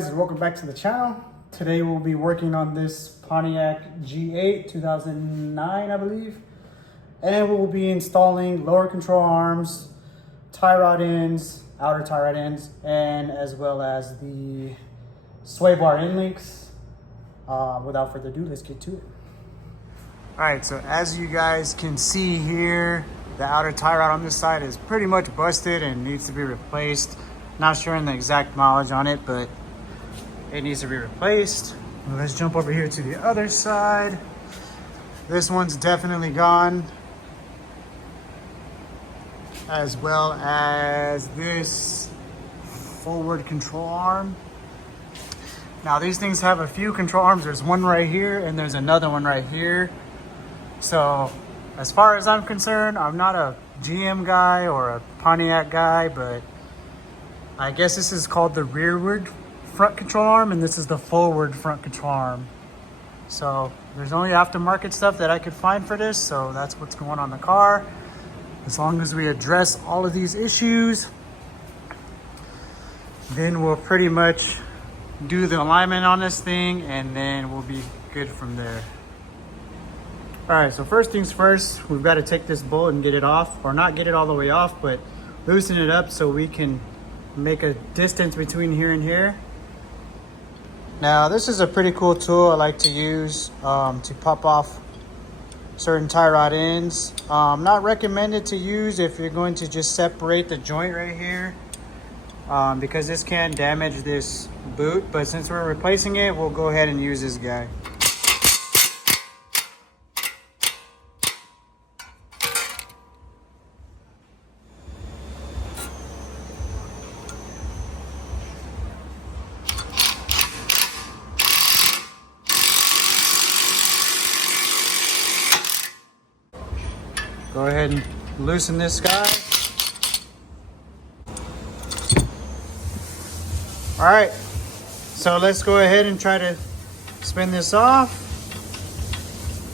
guys, welcome back to the channel. Today we'll be working on this Pontiac G8 2009, I believe. And we'll be installing lower control arms, tie rod ends, outer tie rod ends, and as well as the sway bar end links. Without further ado, let's get to it. All right, so as you guys can see here, the outer tie rod on this side is pretty much busted and needs to be replaced. Not sure on the exact mileage on it, but it needs to be replaced. Let's jump over here to the other side. This one's definitely gone, as well as this forward control arm. Now these things have a few control arms. There's one right here and there's another one right here. So as far as I'm concerned, I'm not a GM guy or a Pontiac guy, but I guess this is called the rearward front control arm and this is the forward front control arm. So there's only aftermarket stuff that I could find for this, so that's what's going on the car. As long as we address all of these issues, then we'll pretty much do the alignment on this thing and then we'll be good from there. All right, so first things first, we've got to take this bolt and get it off, or not get it all the way off, but loosen it up so we can make a distance between here and here. Now this is a pretty cool tool I like to use to pop off certain tie rod ends. Not recommended to use if you're going to just separate the joint right here, because this can damage this boot, but since we're replacing it, we'll go ahead and use this guy. Go ahead and loosen this guy. All right, so let's go ahead and try to spin this off.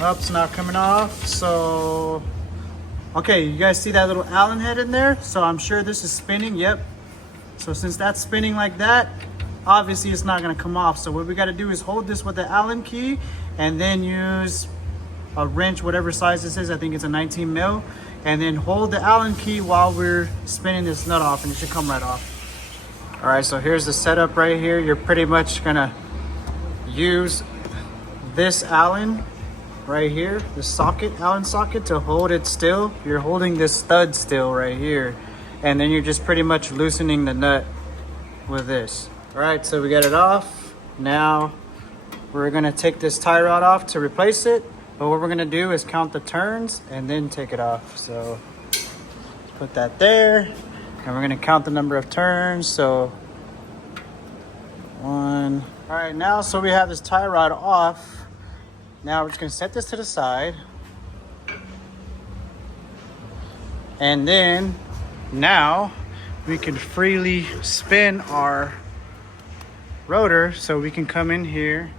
Oh, it's not coming off. So, okay, you guys see that little Allen head in there? So I'm sure this is spinning, yep. So since that's spinning like that, obviously it's not gonna come off. So what we gotta do is hold this with the Allen key and then use a wrench, whatever size this is, I think it's a 19 mil, and then hold the Allen key while we're spinning this nut off and it should come right off. All right, so here's the setup right here. You're pretty much gonna use this Allen right here, the socket, Allen socket, to hold it still. You're holding this stud still right here, and then you're just pretty much loosening the nut with this. All right, so we got it off. Now we're gonna take this tie rod off to replace it. But what we're gonna do is count the turns and then take it off. So put that there, and we're gonna count the number of turns. So 1. All right, now so we have this tie rod off. Now we're just gonna set this to the side. And then now we can freely spin our rotor, so we can come in here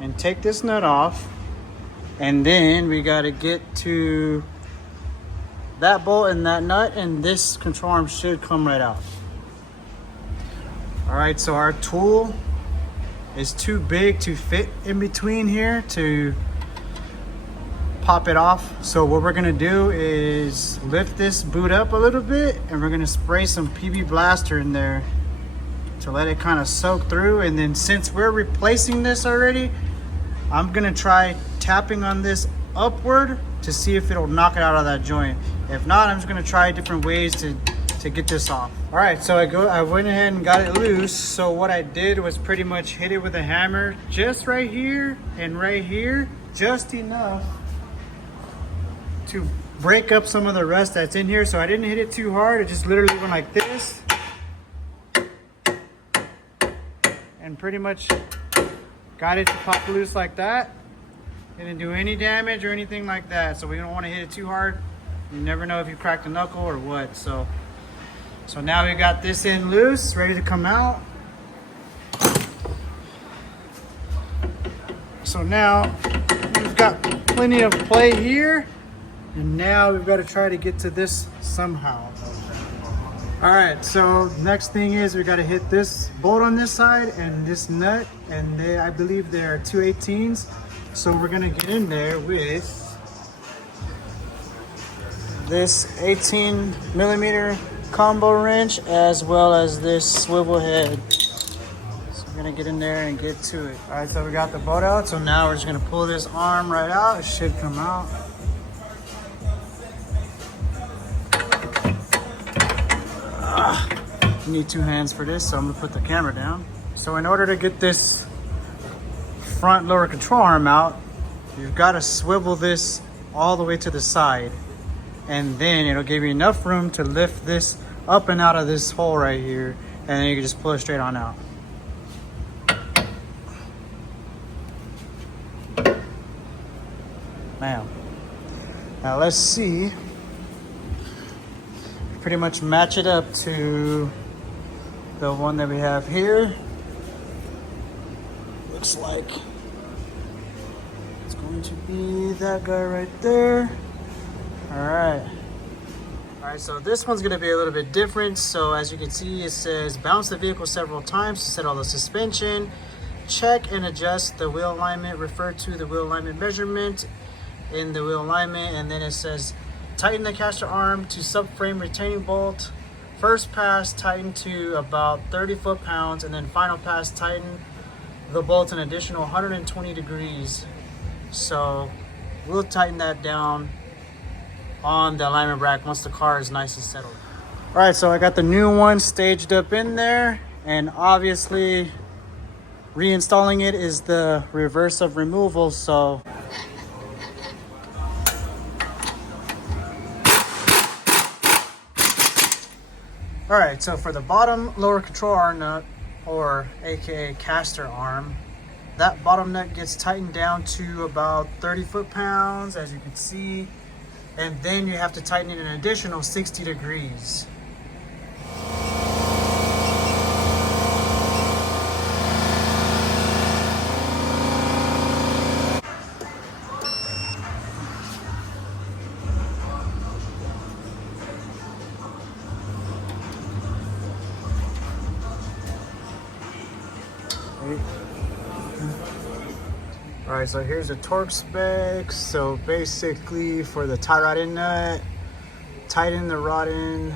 and take this nut off. And then we got to get to that bolt and that nut, and this control arm should come right out. All right, so our tool is too big to fit in between here to pop it off. So what we're gonna do is lift this boot up a little bit, and we're gonna spray some PB Blaster in there to let it kind of soak through. And then since we're replacing this already, I'm gonna try tapping on this upward to see if it'll knock it out of that joint. If not, I'm just gonna try different ways to get this off. All right, so I went ahead and got it loose. So what I did was pretty much hit it with a hammer just right here and right here, just enough to break up some of the rust that's in here. So I didn't hit it too hard. It just literally went like this and pretty much got it to pop loose like that. Didn't do any damage or anything like that. So we don't want to hit it too hard. You never know if you cracked a knuckle or what. So now we got this end loose, ready to come out. So now we've got plenty of play here. And now we've got to try to get to this somehow. All right, so next thing is we got to hit this bolt on this side and this nut, and I believe they're 218s. So we're gonna get in there with this 18mm combo wrench as well as this swivel head. So we're gonna get in there and get to it. All right, so we got the bolt out. So now we're just gonna pull this arm right out. It should come out. You need 2 hands for this, so I'm gonna put the camera down. So in order to get this front lower control arm out, you've got to swivel this all the way to the side, and then it'll give you enough room to lift this up and out of this hole right here, and then you can just pull it straight on out. Now let's see. Pretty much match it up to the one that we have here. Looks like it's going to be that guy right there. All right, so this one's gonna be a little bit different. So as you can see, it says bounce the vehicle several times to set all the suspension, check and adjust the wheel alignment, refer to the wheel alignment measurement in the wheel alignment, and then it says tighten the caster arm to subframe retaining bolt. First pass, tighten to about 30 foot-pounds, and then final pass, tighten the bolt an additional 120 degrees. So we'll tighten that down on the alignment rack once the car is nice and settled. All right, so I got the new one staged up in there, and obviously reinstalling it is the reverse of removal. So all right, so for the bottom lower control arm nut, or aka caster arm, that bottom nut gets tightened down to about 30 foot-pounds, as you can see, and then you have to tighten it an additional 60 degrees. All right, so here's the torque specs. So basically for the tie rod in nut, tighten the rod in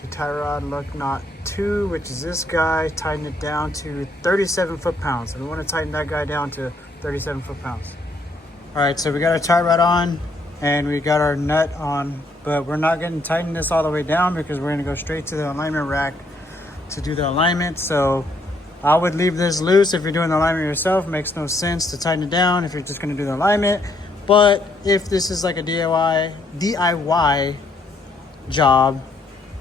to tie rod lug knot 2, which is this guy, tighten it down to 37 foot-pounds. So we want to tighten that guy down to 37 foot-pounds. All right, so we got our tie rod on and we got our nut on, but we're not going to tighten this all the way down because we're going to go straight to the alignment rack to do the alignment. So I would leave this loose if you're doing the alignment yourself. It makes no sense to tighten it down if you're just going to do the alignment. But if this is like a DIY job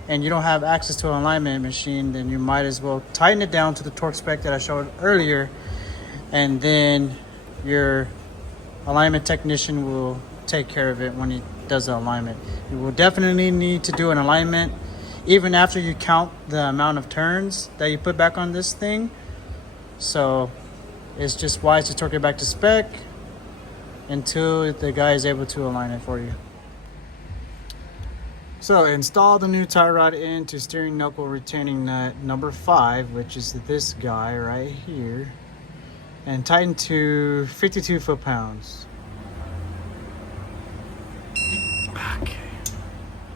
and you don't have access to an alignment machine, then you might as well tighten it down to the torque spec that I showed earlier, and then your alignment technician will take care of it when he does the alignment. You will definitely need to do an alignment even after you count the amount of turns that you put back on this thing. So it's just wise to torque it back to spec until the guy is able to align it for you. So install the new tie rod into steering knuckle retaining nut number 5, which is this guy right here, and tighten to 52 foot-pounds. Okay.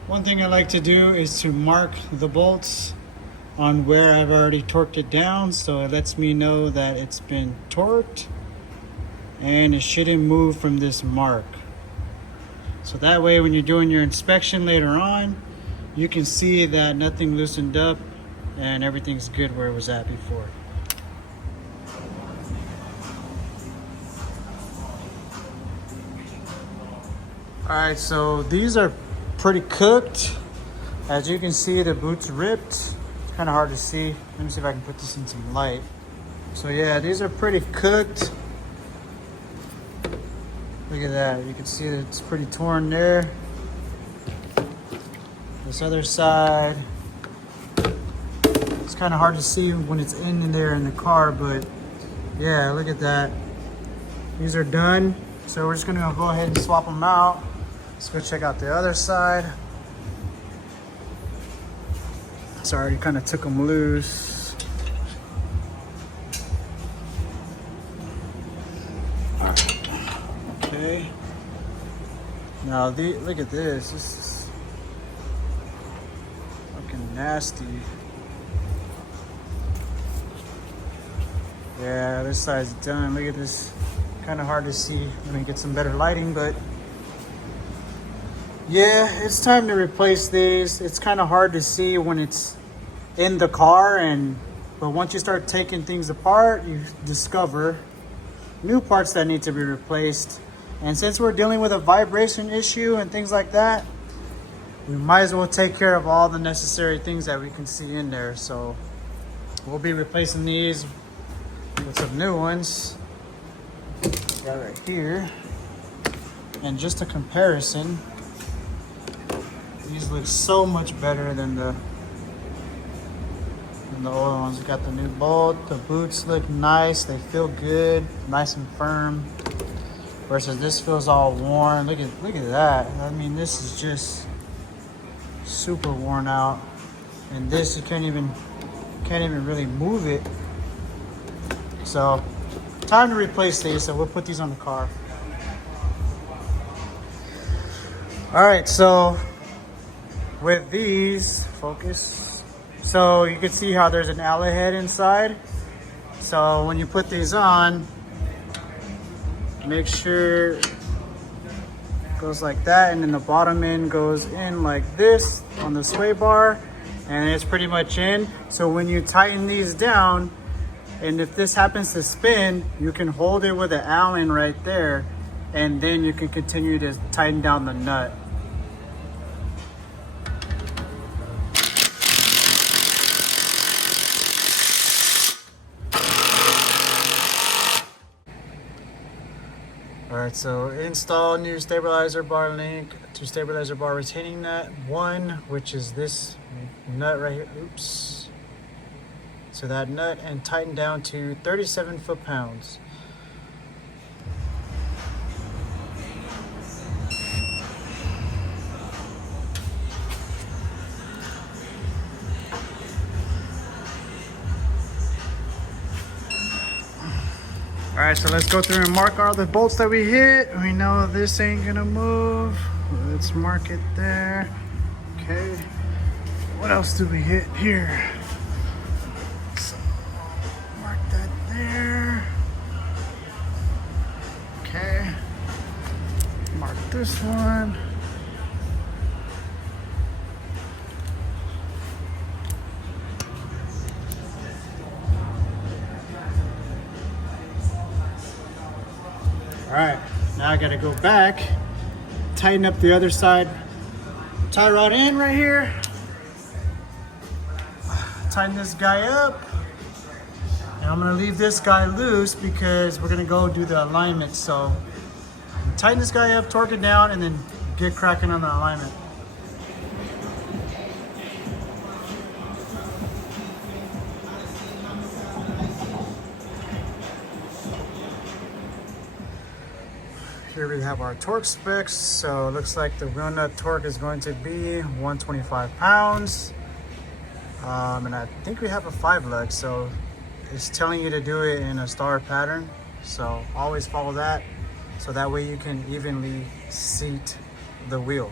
One thing I like to do is to mark the bolts on where I've already torqued it down, so it lets me know that it's been torqued and it shouldn't move from this mark. So that way when you're doing your inspection later on, you can see that nothing loosened up and everything's good where it was at before. Alright, so these are pretty cooked. As you can see, the boot's ripped. It's kind of hard to see. Let me see if I can put this in some light. So yeah, these are pretty cooked. Look at that. You can see that it's pretty torn there. This other side, it's kind of hard to see when it's in there in the car, but yeah, look at that. These are done. So we're just gonna go ahead and swap them out. Let's go check out the other side. bolts, I already kind of took them loose. Okay. Now look at this. This is fucking nasty. Yeah, this side's done. Look at this. Kind of hard to see. Let me get some better lighting, but yeah, it's time to replace these. It's kind of hard to see when it's in the car, but once you start taking things apart, you discover new parts that need to be replaced. And since we're dealing with a vibration issue and things like that, we might as well take care of all the necessary things that we can see in there. So we'll be replacing these with some new ones. Got right here. And just a comparison, these look so much better than the old ones. We got the new bolt. The boots look nice. They feel good, nice and firm. Versus this feels all worn. Look at that. I mean, this is just super worn out. And this, you can't even really move it. So time to replace these. So we'll put these on the car. All right, so with these, focus. So you can see how there's an alloy head inside. So when you put these on, make sure it goes like that, and then the bottom end goes in like this on the sway bar, and it's pretty much in. So when you tighten these down, and if this happens to spin, you can hold it with an Allen right there, and then you can continue to tighten down the nut. Alright, so install new stabilizer bar link to stabilizer bar retaining nut 1, which is this nut right here. Oops. So that nut, and tighten down to 37 foot-pounds. All right, so let's go through and mark all the bolts that we hit. We know this ain't gonna move. Let's mark it there. Okay. What else do we hit here? So, mark that there. Okay. Mark this one. All right, now I gotta go back, tighten up the other side, tie rod in right here, tighten this guy up, and I'm gonna leave this guy loose because we're gonna go do the alignment. So tighten this guy up, torque it down, and then get cracking on the alignment. Here we have our torque specs. So it looks like the wheel nut torque is going to be 125 pounds. And I think we have a 5 lug, so it's telling you to do it in a star pattern. So always follow that, so that way you can evenly seat the wheel.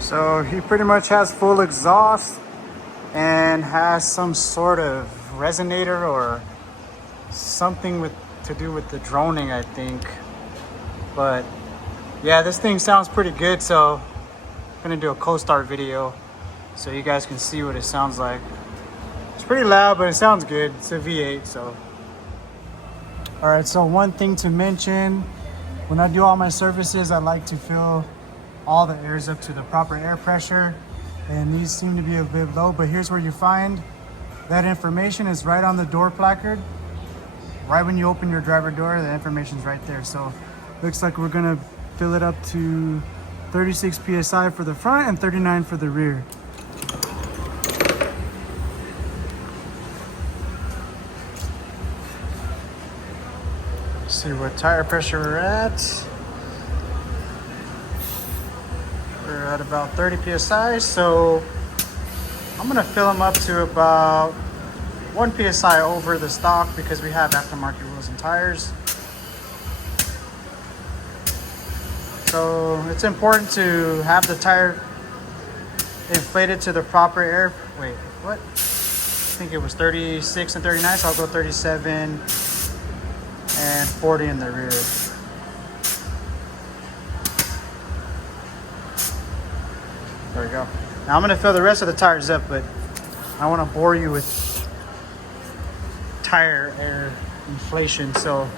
So he pretty much has full exhaust and has some sort of resonator or something to do with the droning, I think. But yeah, this thing sounds pretty good, so I'm gonna do a cold start video so you guys can see what it sounds like. It's pretty loud, but it sounds good. It's a V8, so. All right, so one thing to mention, when I do all my services, I like to fill all the airs up to the proper air pressure, and these seem to be a bit low, but here's where you find that information. Is right on the door placard. Right when you open your driver door, the information's right there. So looks like we're gonna fill it up to 36 PSI for the front and 39 for the rear. See what tire pressure we're at. We're at about 30 psi, so I'm gonna fill them up to about 1 psi over the stock because we have aftermarket wheels and tires. So it's important to have the tire inflated to the proper air. Wait, what? I think it was 36 and 39, so I'll go 37 and 40 in the rear. There we go. Now I'm gonna fill the rest of the tires up, but I wanna bore you with tire air inflation. So,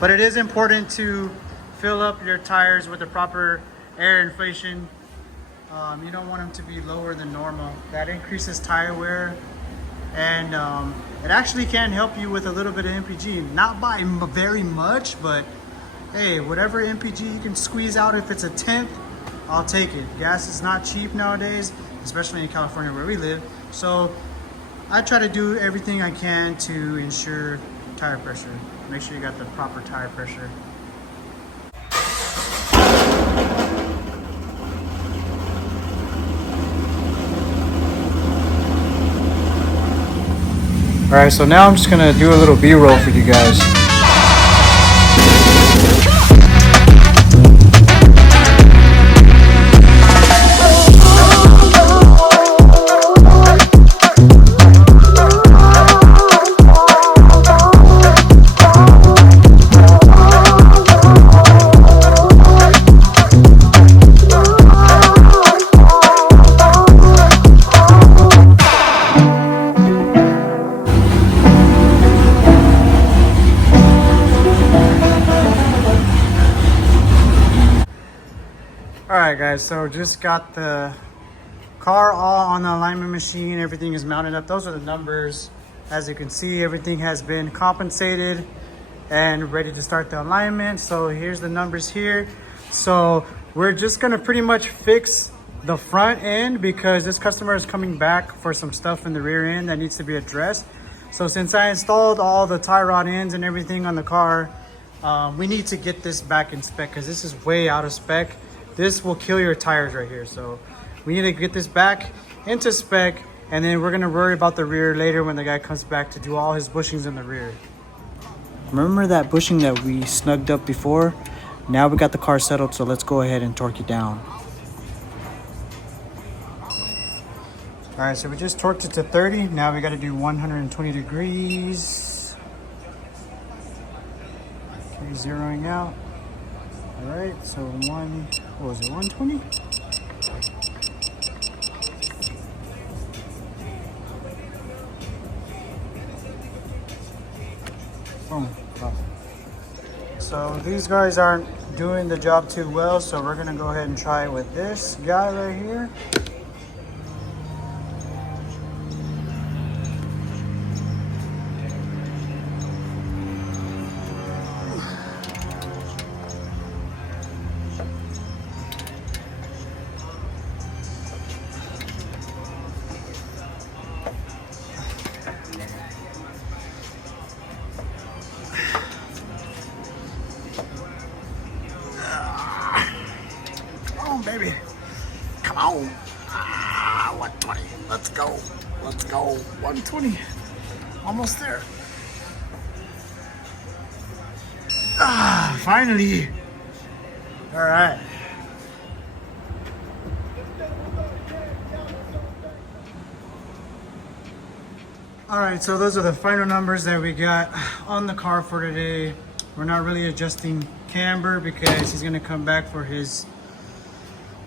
but it is important to fill up your tires with the proper air inflation. You don't want them to be lower than normal. That increases tire wear, and it actually can help you with a little bit of MPG. Not by very much, but hey, whatever MPG you can squeeze out, if it's a tenth, I'll take it. Gas is not cheap nowadays, especially in California where we live. So I try to do everything I can to ensure tire pressure. Make sure you got the proper tire pressure. All right, so now I'm just gonna do a little B-roll for you guys. Alright guys, so just got the car all on the alignment machine. Everything is mounted up. Those are the numbers. As you can see, everything has been compensated and ready to start the alignment. So here's the numbers here. So we're just gonna pretty much fix the front end because this customer is coming back for some stuff in the rear end that needs to be addressed. So since I installed all the tie rod ends and everything on the car, we need to get this back in spec because this is way out of spec. This will kill your tires right here. So we need to get this back into spec, and then we're gonna worry about the rear later when the guy comes back to do all his bushings in the rear. Remember that bushing that we snugged up before? Now we got the car settled, so let's go ahead and torque it down. All right, so we just torqued it to 30. Now we gotta do 120 degrees. Okay, zeroing out. All right, so what was it, 120? Boom. Oh. So these guys aren't doing the job too well, so we're gonna go ahead and try it with this guy right here. Baby, come on. 120. Let's go. Let's go. 120. Almost there. Finally. All right. All right, so those are the final numbers that we got on the car for today. We're not really adjusting camber because he's gonna come back for his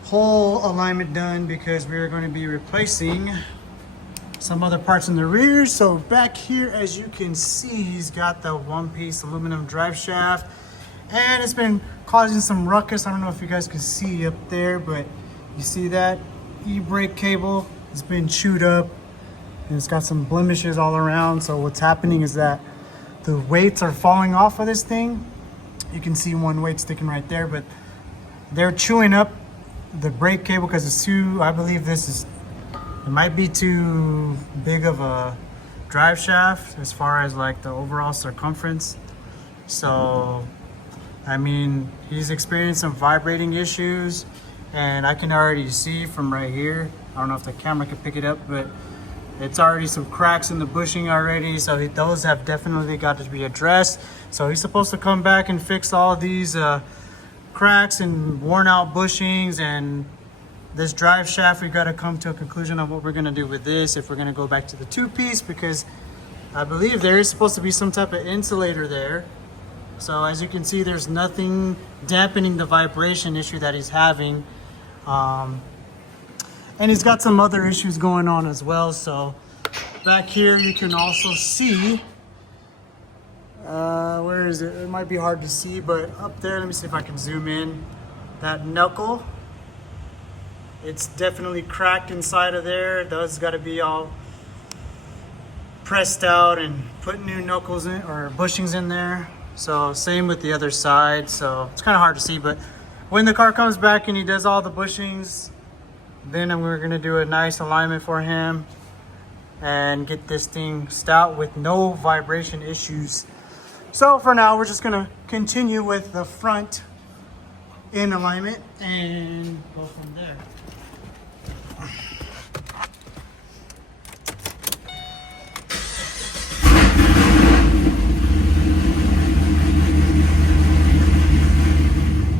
whole alignment done because we're going to be replacing some other parts in the rear. So back here, as you can see, he's got the one-piece aluminum drive shaft, and it's been causing some ruckus. I don't know if you guys can see up there, but you see that e-brake cable has been chewed up and it's got some blemishes all around. So what's happening is that the weights are falling off of this thing. You can see one weight sticking right there, but they're chewing up the brake cable because it's too, I believe it might be too big of a drive shaft as far as like the overall circumference. So I mean, he's experienced some vibrating issues, and I can already see from right here. I don't know if the camera can pick it up, but it's already some cracks in the bushing already. So those have definitely got to be addressed. So he's supposed to come back and fix all these cracks and worn out bushings, and this drive shaft. We've got to come to a conclusion on what we're going to do with this, if we're going to go back to the 2-piece, because I believe there is supposed to be some type of insulator there. So as you can see, there's nothing dampening the vibration issue that he's having. And he's got some other issues going on as well. So back here you can also see, where is it? It might be hard to see, but up there, let me see if I can zoom in. That knuckle, it's definitely cracked inside of there. Those got to be all pressed out and put new knuckles in, or bushings in there. So same with the other side. So it's kind of hard to see, but when the car comes back and he does all the bushings, then we're gonna do a nice alignment for him and get this thing stout with no vibration issues. So for now, we're just gonna continue with the front in alignment and go from there.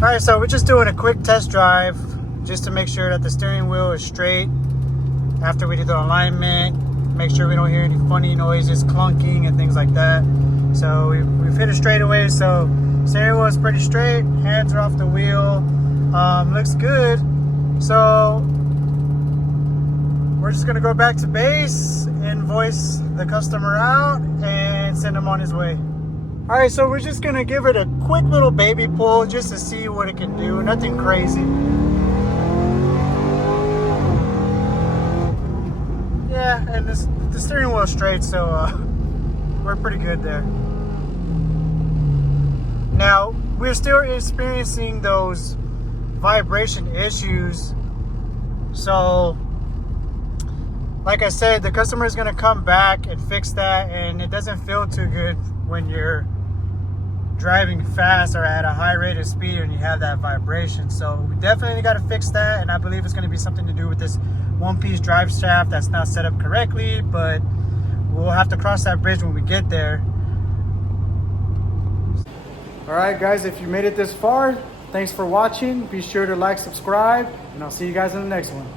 All right, so we're just doing a quick test drive just to make sure that the steering wheel is straight after we do the alignment, make sure we don't hear any funny noises, clunking and things like that. So we've hit it straight away, so steering wheel is pretty straight, hands are off the wheel, looks good. So we're just gonna go back to base, invoice the customer out, and send him on his way. All right, so we're just gonna give it a quick little baby pull just to see what it can do. Nothing crazy. Yeah, and the steering wheel is straight, so we're pretty good there. Now, we're still experiencing those vibration issues. So, like I said, the customer is gonna come back and fix that, and it doesn't feel too good when you're driving fast or at a high rate of speed and you have that vibration. So we definitely got to fix that, and I believe it's going to be something to do with this 1-piece drive shaft that's not set up correctly, but we'll have to cross that bridge when we get there. All right, guys, if you made it this far, thanks for watching. Be sure to like, subscribe, and I'll see you guys in the next one.